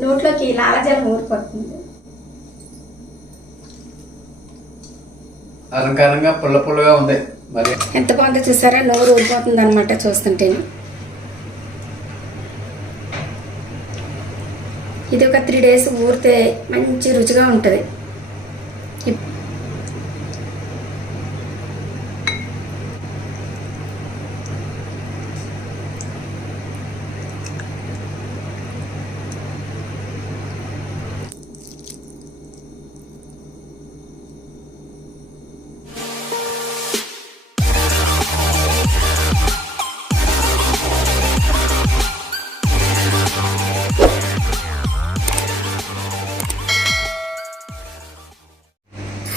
నోట్లోకి లాలజలం ఊరిపోతుంది. అలంకారంగా పుల్ల పుల్లగా ఉంది. మరి ఎంత బాగుందో చూసారా, నోరు ఊరిపోతుంది అనమాట చూస్తుంటే. ఇది ఒక 3 days ఊరితే మంచి రుచిగా ఉంటుంది.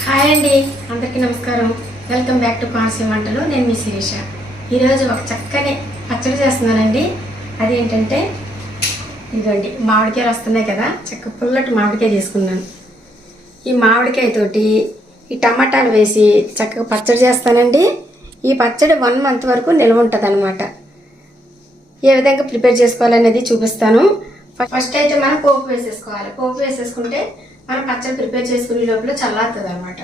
హాయ్ అండి, అందరికీ నమస్కారం. వెల్కమ్ బ్యాక్ టు కోనసీమ వంటలు. నేను మీ శిరీష. ఈరోజు ఒక చక్కని పచ్చడి చేస్తున్నానండి. అదేంటంటే ఇదిగోండి, మామిడికాయలు వస్తున్నాయి కదా, చక్క పుల్లటి మామిడికాయ తీసుకున్నాను. ఈ మామిడికాయతోటి ఈ టమాటాలు వేసి చక్కగా పచ్చడి చేస్తానండి. ఈ పచ్చడి 1 month వరకు నిల్వ ఉంటుంది అనమాట. ఏ విధంగా ప్రిపేర్ చేసుకోవాలనేది చూపిస్తాను. ఫస్ట్ అయితే మనం పోపు వేసేసుకోవాలి. పోపు వేసేసుకుంటే మనం పచ్చడి ప్రిపేర్ చేసుకునే లోపల చల్లారుతుంది అనమాట.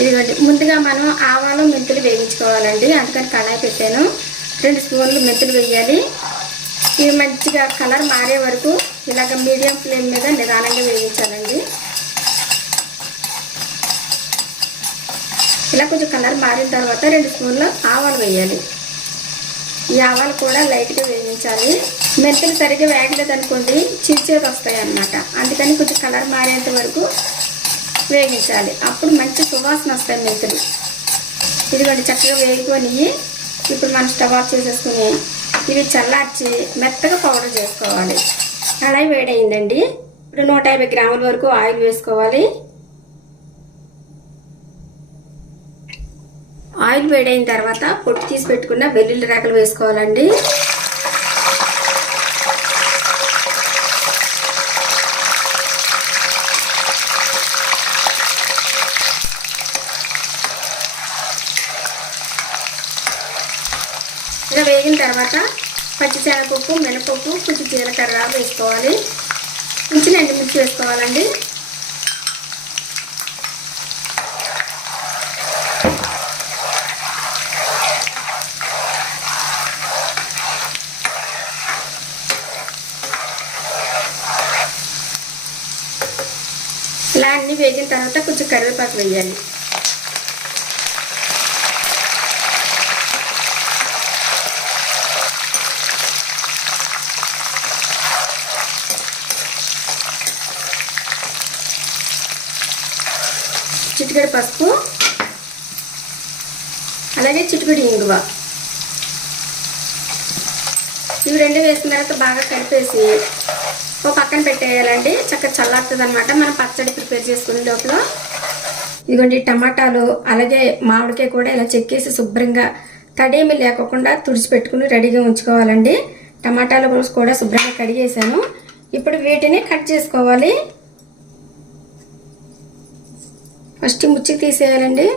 ఇదిగోండి, ముందుగా మనం ఆవాలు మెంతులు వేయించుకోవాలండి. అందుకని కళాయి పెట్టాను. 2 స్పూన్లు మెంతులు వేయాలి. ఇవి మంచిగా కలర్ మారే వరకు ఇలాగ మీడియం ఫ్లేమ్ మీద నిదానంగా వేయించాలండి. ఇలా కొంచెం కలర్ మారిన తర్వాత 2 స్పూన్లు ఆవాలు వేయాలి. ఈ ఆవాలు కూడా లైట్గా వేయించాలి. మెంతులు సరిగ్గా వేగలేదు అనుకోండి, చిచ్చేది వస్తాయి అన్నమాట. అందుకని కొంచెం కలర్ మారేంత వరకు వేగించాలి. అప్పుడు మంచి సువాసన వస్తాయి మెంతులు. ఇదిగోండి, చక్కగా వేగుకొని ఇప్పుడు మనం స్టవ్ ఆఫ్ చేసేసుకుని ఇవి చల్లార్చి మెత్తగా పౌడర్ చేసుకోవాలి. కళాయి వేడైందండి. ఇప్పుడు 150 గ్రాముల వరకు ఆయిల్ వేసుకోవాలి. ఆయిల్ వేడైన తర్వాత పొట్టు తీసి పెట్టుకున్న వెల్లుల్లి రేకలు వేసుకోవాలండి. ఇలా వేగిన తర్వాత పచ్చిశనగపప్పు, మినపప్పు, కొంచెం జీలకర్ర వేసుకోవాలి. కొంచెం ఎండుమిర్చి వేసుకోవాలండి. ఇలా అన్నీ వేగిన తర్వాత కొంచెం కరివేపాకు వేయాలి. చిటికెడు పసుపు, అలాగే చిటికెడు ఇంగువ. ఇవి 2 వేసిన తర్వాత బాగా కలిపేసి ఓ పక్కన పెట్టేయాలండి. చక్కగా చల్లారుతుంది అనమాట మనం పచ్చడి ప్రిపేర్ చేసుకునే లోపల. ఇదిగోండి, టమాటాలు అలాగే మామిడికాయ కూడా ఇలా చెక్కేసి శుభ్రంగా తడేమి లేకుండా తుడిచిపెట్టుకుని రెడీగా ఉంచుకోవాలండి. టమాటాలు కూడా శుభ్రంగా కడిగేసాను. ఇప్పుడు వీటిని కట్ చేసుకోవాలి. ఫస్ట్ ముచ్చికి తీసేయాలండి.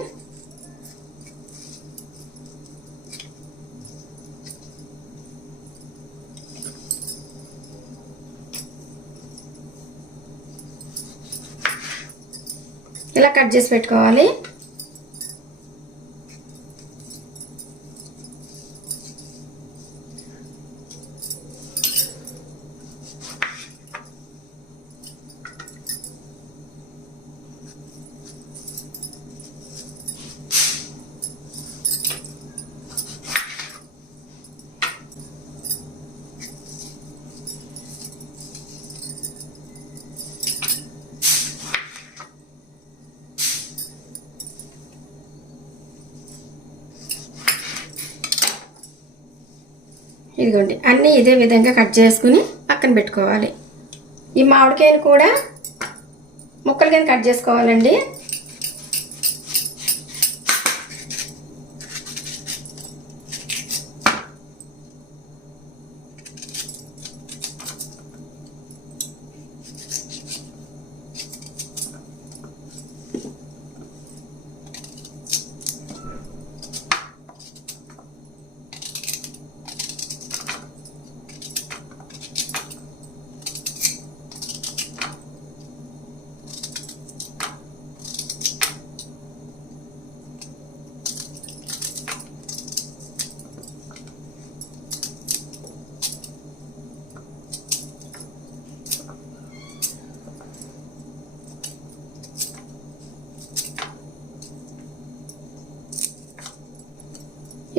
ఇలా కట్ చేసి పెట్టుకోవాలి. ఇదిగోండి, అన్నీ ఇదే విధంగా కట్ చేసుకుని పక్కన పెట్టుకోవాలి. ఈ మామిడికాయలు కూడా ముక్కలు కింద కట్ చేసుకోవాలండి.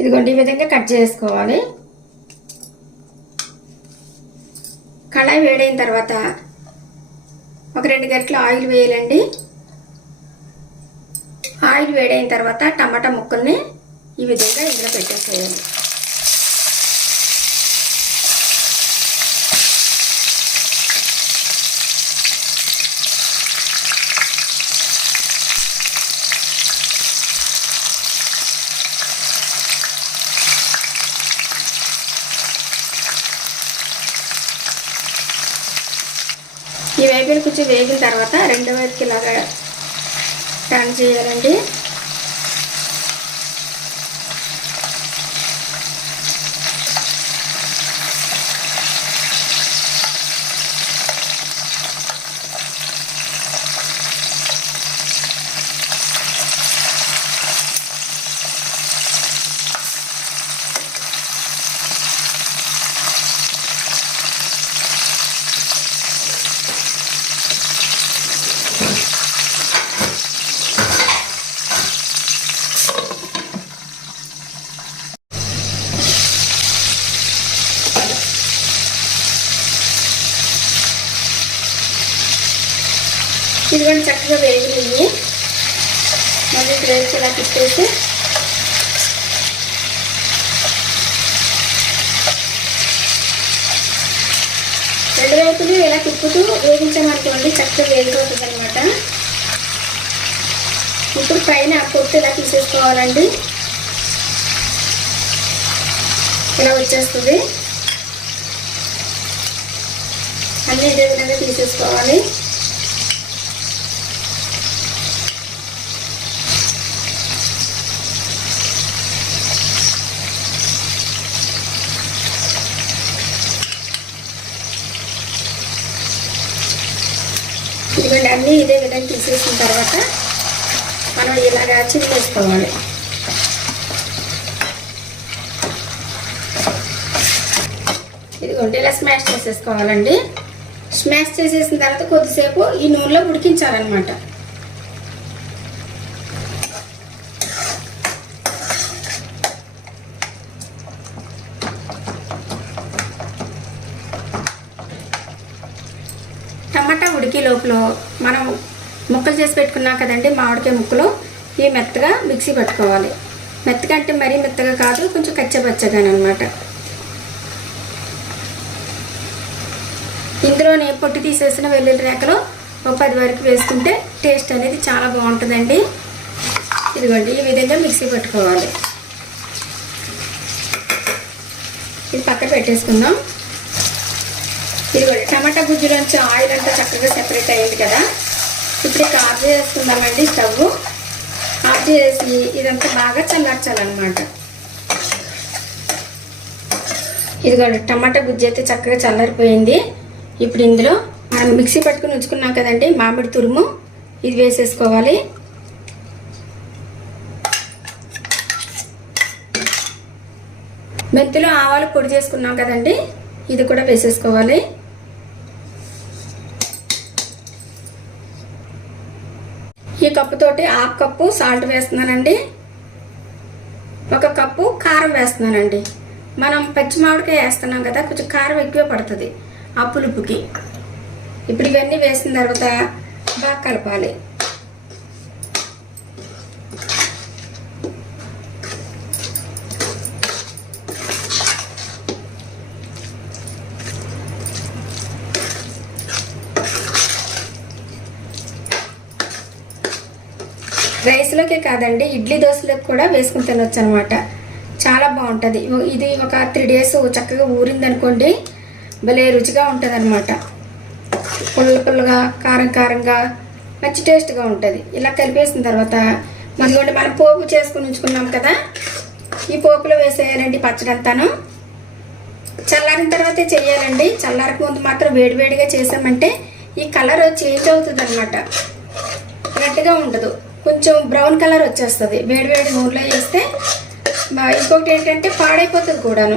ఇదిగోండి ఈ విధంగా కట్ చేసుకోవాలి. కళాయి వేడైన తర్వాత ఒక 2 గరిటెలు ఆయిల్ వేయాలండి. ఆయిల్ వేడైన తర్వాత టమాటా ముక్కల్ని ఈ విధంగా ఇందులో పెట్టేసేయాలి. ఈ వేపులు కొంచెం వేగిన తర్వాత రెండో వైపుకి ఇలాగా టర్న్ చేయాలండి. ఇదిగోండి చక్కగా వేగినాయి. మళ్ళీ గ్రేవ్స్ ఇలా తిప్పేసి రెండు వైపులు ఇలా తిప్పుతూ వేగించామనుకోండి చక్కగా వేగిపోతుంది అనమాట. ఇప్పుడు పైన పొట్టు ఇలా తీసేసుకోవాలండి. ఇలా వచ్చేస్తుంది. అన్నీ ఇదే విధంగా తీసేసుకోవాలి. ఇదిగోండి అన్నీ ఇదే విధంగా తీసేసిన తర్వాత మనం ఇలాగా చిరికేసుకోవాలి. ఇదిగోండి ఇలా స్మాష్ చేసేసుకోవాలండి. స్మాష్ చేసేసిన తర్వాత కొద్దిసేపు ఈ నూనెలో ఉడికించాలన్నమాట. టమాటా ఉడికి లోపల మనం ముక్కలు చేసి పెట్టుకున్నాం కదండి మామిడికాయ ముక్కలు, ఇవి మెత్తగా మిక్సీ పట్టుకోవాలి. మెత్తగా అంటే మరీ మెత్తగా కాదు, కొంచెం కచ్చపచ్చగానే అనమాట. ఇందులోనే పొట్టు తీసేసిన వెల్లుల్లి రేకలు ఒక 10 వరకు వేసుకుంటే టేస్ట్ అనేది చాలా బాగుంటుందండి. ఇదిగోండి ఈ విధంగా మిక్సీ పట్టుకోవాలి. ఇది పక్కన పెట్టేసుకుందాం. ఇదిగోండి టమాటా గుజ్జులోంచి ఆయిల్ అంతా చక్కగా సెపరేట్ అయ్యింది కదా. ఇప్పుడు ఇక ఆఫ్ చేసుకుందామండి. స్టవ్ ఆఫ్ చేసి ఇదంతా బాగా చల్లార్చాలన్నమాట. ఇదిగోండి టమాటా గుజ్జు అయితే చక్కగా చల్లారిపోయింది. ఇప్పుడు ఇందులో మనం మిక్సీ పట్టుకుని ఉంచుకున్నాం కదండి మామిడి తురుము, ఇది వేసేసుకోవాలి. మెంతులు ఆవాలు పొడి చేసుకున్నాం కదండి, ఇది కూడా వేసేసుకోవాలి. ఈ కప్పుతోటి 1/2 కప్పు సాల్ట్ వేస్తున్నానండి. 1 కప్పు కారం వేస్తున్నానండి. మనం పచ్చి మామిడికాయ వేస్తున్నాం కదా, కొంచెం కారం ఎక్కువ పడుతుంది ఆ పులుపుకి. ఇప్పుడు ఇవన్నీ వేసిన తర్వాత బాగా కలపాలి. రైస్లోకే కాదండి ఇడ్లీ దోశలకు కూడా వేసుకుని తినొచ్చు అనమాట. చాలా బాగుంటుంది. ఇది ఒక 3 డేస్ చక్కగా ఊరిందనుకోండి భలే రుచిగా ఉంటుంది అనమాట. పుల్ల పుల్లగా కారం కారంగా మంచి టేస్ట్గా ఉంటుంది. ఇలా కలిపేసిన తర్వాత మళ్ళీ మనం పోపు చేసుకుని ఉంచుకున్నాం కదా, ఈ పోపులో వేసేయాలండి పచ్చడి అంతాను. చల్లారిన తర్వాతే చేయాలండి. చల్లారక ముందు మాత్రం వేడివేడిగా చేసామంటే ఈ కలర్ చేంజ్ అవుతుంది అనమాట. గట్టిగా ఉండదు, కొంచెం బ్రౌన్ కలర్ వచ్చేస్తుంది. వేడివేడి నూనెలో వేస్తే ఇంకొకటి ఏంటంటే పాడైపోతుంది కూడాను.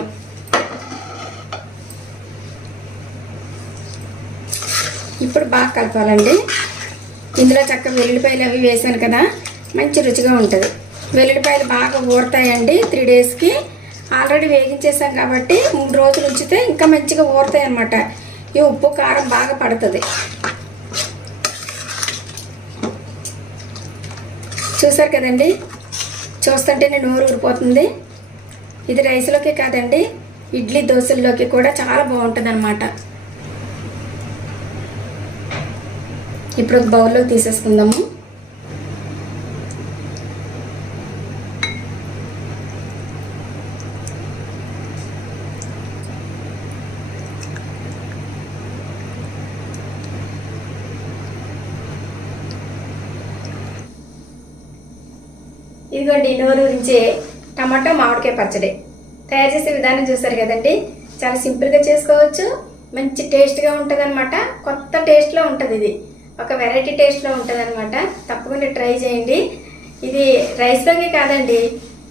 ఇప్పుడు బాగా కలపాలండి. ఇందులో చక్కగా వెల్లుల్లిపాయలు అవి వేసాను కదా, మంచి రుచిగా ఉంటుంది. వెల్లుల్లిపాయలు బాగా ఊరుతాయండి 3 డేస్కి. ఆల్రెడీ వేగించేసాం కాబట్టి 3 రోజులు ఉంచితే ఇంకా మంచిగా ఊరుతాయి అన్నమాట. ఈ ఉప్పు కారం బాగా పడుతుంది. చూసారు కదండి, చూస్తుంటేనే నోరు ఊరిపోతుంది. ఇది రైస్లోకి కాదండి, ఇడ్లీ దోశల్లోకి కూడా చాలా బాగుంటుంది అన్నమాట. ఇప్పుడు ఒక బౌల్లో తీసేసుకుందాము. ఇదిగోండి నోరూరించే టమాటో మామిడికాయ పచ్చడి తయారు చేసే విధానం చూసారు కదండి. చాలా సింపుల్గా చేసుకోవచ్చు, మంచి టేస్ట్గా ఉంటుంది అనమాట. కొత్త టేస్ట్లో ఉంటుంది, ఇది ఒక వెరైటీ టేస్ట్లో ఉంటుంది అనమాట. తప్పకుండా ట్రై చేయండి. ఇది రైస్లోకి కాదండి,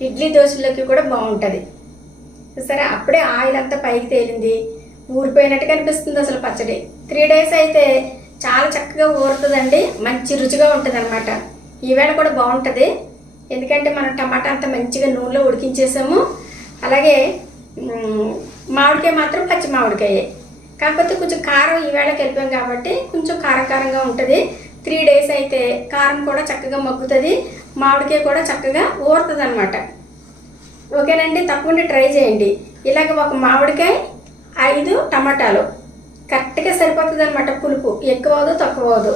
ఇడ్లీ దోశల్లోకి కూడా బాగుంటుంది. చూసారా, అప్పుడే ఆయిల్ అంతా పైకి తేలింది, ఊరిపోయినట్టుగా అనిపిస్తుంది అసలు పచ్చడి. 3 డేస్ అయితే చాలా చక్కగా ఊరుతుందండి, మంచి రుచిగా ఉంటుంది అనమాట. ఈవేళ కూడా బాగుంటుంది, ఎందుకంటే మనం టమాటా అంతా మంచిగా నూనెలో ఉడికించేసాము. అలాగే మామిడికాయ మాత్రం పచ్చి మామిడికాయ, కాకపోతే కొంచెం కారం ఈవేళ కలిపాం కాబట్టి కొంచెం కారంగా ఉంటుంది. 3 డేస్ అయితే కారం కూడా చక్కగా మగ్గుతుంది, మామిడికాయ కూడా చక్కగా ఊరుతుంది అనమాట. ఓకేనండి, తప్పకుండా ట్రై చేయండి. ఇలాగ ఒక మామిడికాయ 5 టమాటాలు కరెక్ట్గా సరిపోతుంది అనమాట. పులుపు ఎక్కువ అవదు తక్కువ అవదు.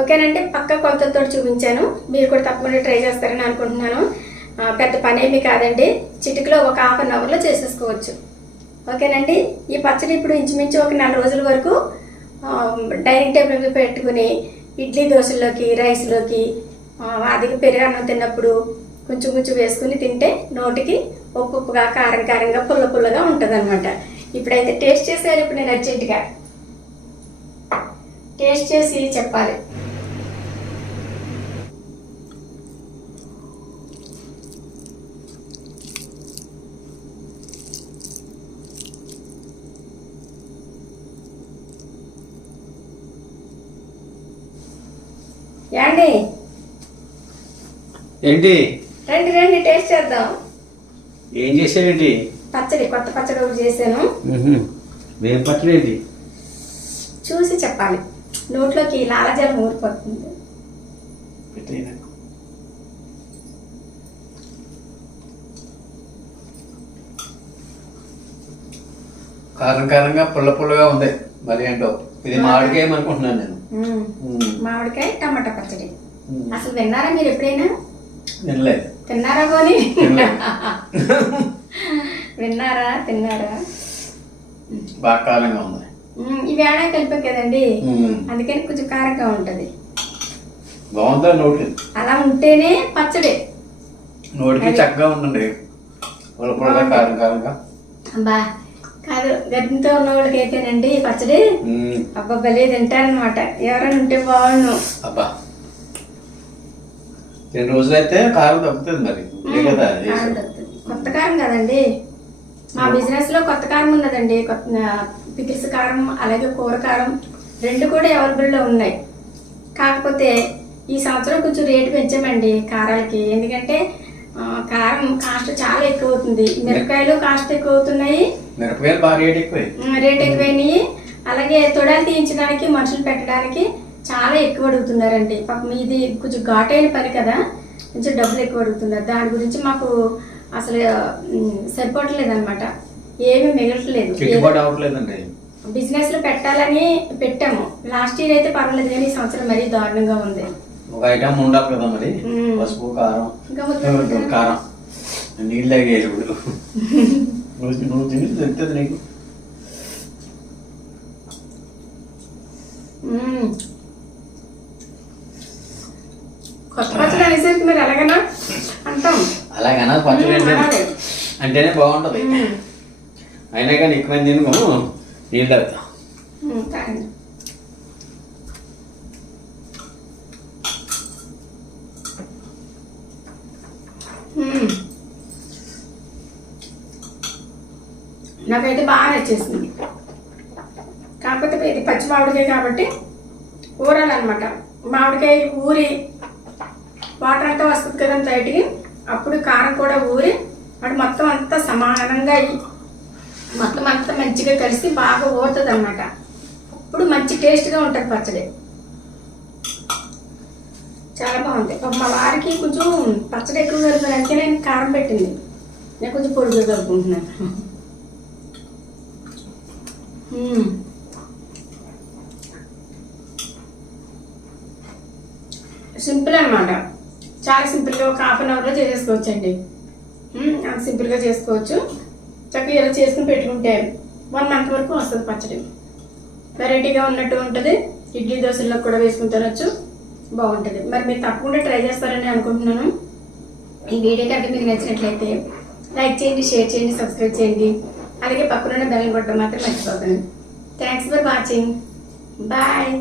ఓకేనండి, పక్క కొలతలతో చూపించాను, మీరు కూడా తప్పకుండా ట్రై చేస్తారని అనుకుంటున్నాను. పెద్ద పని ఏమీ కాదండి, చిటికలో ఒక ½ అన్ అవర్లో చేసేసుకోవచ్చు. ఓకేనండి, ఈ పచ్చడి ఇప్పుడు ఇంచుమించు ఒక 4 రోజుల వరకు డైనింగ్ టేబుల్ మీద పెట్టుకుని ఇడ్లీ దోశల్లోకి రైస్లోకి అది పెరుగన్నం తిన్నప్పుడు కొంచెం కొంచెం వేసుకుని తింటే నోటికి ఉప్పుగా కారంగా పుల్లగా ఉంటుంది అనమాట. ఇప్పుడైతే టేస్ట్ చేసేయాలి. ఇప్పుడు నేను అర్జెంటుగా టేస్ట్ చేసి చెప్పాలి. యాండి ఏంటి రండి టేస్ట్ చేద్దాం. ఏం చేసావేంటి? పచ్చడి, కొత్త పచ్చడి ఒకటి చేశాను. ఏం పచ్చడి ఏంటి? చూసి చెప్పాలి, నోట్లోకి లాలజలం ఊరిపోతుంది. కారంగా పుల్లగా ఉంది. మరి ఏంటో ఇది మామిడికాయ అనుకుంటున్నాను నేను. మామిడికాయ టమాటా పచ్చడి అసలు విన్నారా మీరు ఎప్పుడైనా? వినలేదు. తిన్నారా పోనీ? విన్నారా, తిన్నారా? బాగా కారంగా ఉంది. ఇవి ఏడా కలిపాం కదండి, అందుకని కొంచెం కారంగా ఉంటది. బాగుందా నోటి? అలా ఉంటేనే పచ్చడి నోటికి చక్కగా ఉండండి, పుల్లగా కారంగా. అబ్బా కాదు, గర్భిణితో ఉన్న వాళ్ళకి అయితేనండి పచ్చడి అబ్బా భలే తింటారనమాట. ఎవరైనా ఉంటే బాగుండు. అబ్బా 2 రోజులు అయితే కారం తగ్గుతుంది. మరి కారం తగ్గుతుంది. కొత్త కారం కదండి, మా బిజినెస్ లో కొత్త కారం ఉన్నదండి. కొత్త పికిల్స్ కారం అలాగే కూర కారం 2 కూడా అవైలబుల్లో ఉన్నాయి. కాకపోతే ఈ సంవత్సరం కొంచెం రేటు పెంచామండి కారాలకి, ఎందుకంటే కారం కాస్ట్ చాలా ఎక్కువ అవుతుంది. మిరపకాయలు కాస్ట్ ఎక్కువ అవుతున్నాయి, మిరపకాయలు బాగా రేట్ ఎక్కువైనాయి. అలాగే తొడాలు తీయించడానికి మనుషులు పెట్టడానికి చాలా ఎక్కువ అడుగుతున్నారండి. పాపం ఇది కొంచెం ఘాటైన పని కదా, కొంచెం డబ్బులు ఎక్కువ అడుగుతున్నారు. దాని గురించి మాకు అసలు సరిపోవట్లేదు అనమాట, ఏమీ మిగలట్లేదు. బిజినెస్ లో పెట్టాలని పెట్టాము. లాస్ట్ ఇయర్ అయితే పర్వాలేదు, కానీ ఈ సంవత్సరం మరీ దారుణంగా ఉంది. ఒక ఐటమ్ ఉండాలి కదా మరి, పసుపు కారం కారం నీళ్ళు తాగేప్పుడు నువ్వు తిని తెలుస్తుంది నీకు. కొత్త పచ్చడి అనేసరికి మీరు ఎలాగైనా అంటాం, అలాగనా పచ్చడి అంటేనే బాగుంటది. అయినా కానీ ఎక్కువ తినుకో, నీళ్ళు తాగుతా. నాకైతే బాగా నచ్చేసింది. కాకపోతే ఇది పచ్చి మామిడికాయ కాబట్టి ఊరాలన్నమాట. మామిడికాయ ఊరి వాటర్ అంతా వస్తుంది కదా బయటికి, అప్పుడు కారం కూడా ఊరి అటు మొత్తం అంతా సమానంగా మొత్తం అంతా మంచిగా కలిసి బాగా ఊరుతుంది అనమాట. అప్పుడు మంచి టేస్ట్గా ఉంటుంది పచ్చడి. చాలా బాగుంది. మా వారికి కొంచెం పచ్చడి ఎక్కువ కలుపుతుంది, అందుకే నేను కారం పెట్టింది. నేను కొంచెం పొడిగా కలుపుకుంటున్నాను. సింపుల్ అనమాట. చాలా సింపుల్గా ఒక హాఫ్ అన్ అవర్లో చేసేసుకోవచ్చు అండి. అంత సింపుల్గా చేసుకోవచ్చు. చక్కగా ఇలా చేసుకుని పెట్టుకుంటే 1 month వరకు వస్తుంది పచ్చడి. వెరైటీగా ఉన్నట్టు ఉంటుంది. ఇడ్లీ దోశల్లో కూడా వేసుకుని తినొచ్చు, బాగుంటుంది. మరి మీరు తప్పకుండా ట్రై చేస్తారని అనుకుంటున్నాను. ఈ వీడియో కనుక మీకు నచ్చినట్లయితే లైక్ చేయండి, షేర్ చేయండి, సబ్స్క్రైబ్ చేయండి. అలాగే పక్కన బెల్ కొట్టడం మాత్రం మర్చిపోకండి. Thanks for watching. బాయ్.